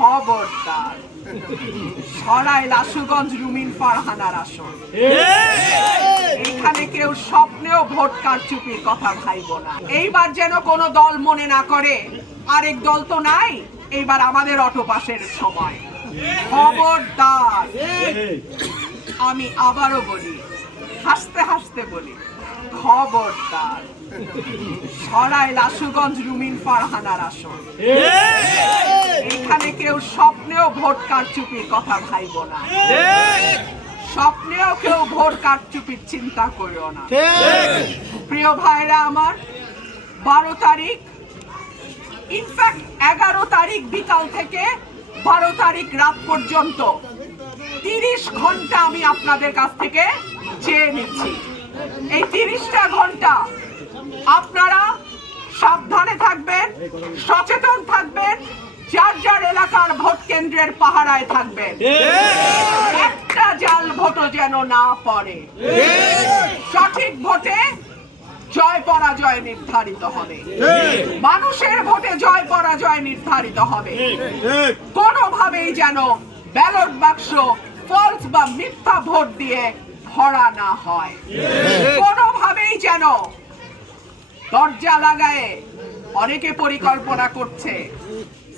খবরদার, সরাইল আশুগঞ্জ রুমিন ফারহানার আসন। এখানে কেউ স্বপ্নেও ভোট কারচুপির কথা ভাইব না। এইবার যেন কোনো দল মনে না করে আরেক দল তো নাই, এইবার আমাদের অটোপাসের সময়। খবরদার, আমি আবারও বলি, হাসতে হাসতে বলি, খবরদার, সরাইল আশুগঞ্জ রুমিন ফারহানার আসন। এখানে কেউ স্বপ্নেও ভোট কারচুপির কথা ভাইব না। স্বপ্নেও কেউ ভোট কারচুপির চিন্তা করিও না। প্রিয় ভাইরা আমার, 12 তারিখ, ইনফ্যাক্ট 11 তারিখ বিকাল থেকে 12 তারিখ রাত পর্যন্ত 30 ঘন্টা আমি আপনাদের কাছ থেকে চেয়ে নিচ্ছি। এই 30টা ঘন্টা আপনারা সাবধানে থাকবেন, সচেতন থাকবেন, যার যার এলাকার ভোট কেন্দ্রের পাহারায় থাকবেন। একটা জাল ভোটও যেন না পড়ে। সঠিক ভোটে জয় পরাজয় নির্ধারিত হবে, মানুষের ভোটে জয় পরাজয় নির্ধারিত হবে। কোনোভাবেই যেন ব্যালট বাক্স ফলস বা মিথ্যা ভোট দিয়ে ভরা না হয়। কোনোভাবেই যেন দরজা লাগায়ে অনেকে পরিকল্পনা করছে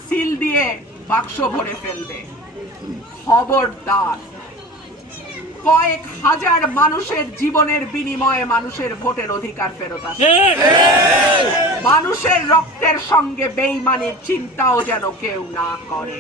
সিল দিয়ে বাক্স ভরে ফেলবে। খবরদার, কয়েক হাজার মানুষের জীবনের বিনিময়ে মানুষের ভোটের অধিকার ফেরত আসে। মানুষের রক্তের সঙ্গে বেইমানির চিন্তাও যেন কেউ না করে।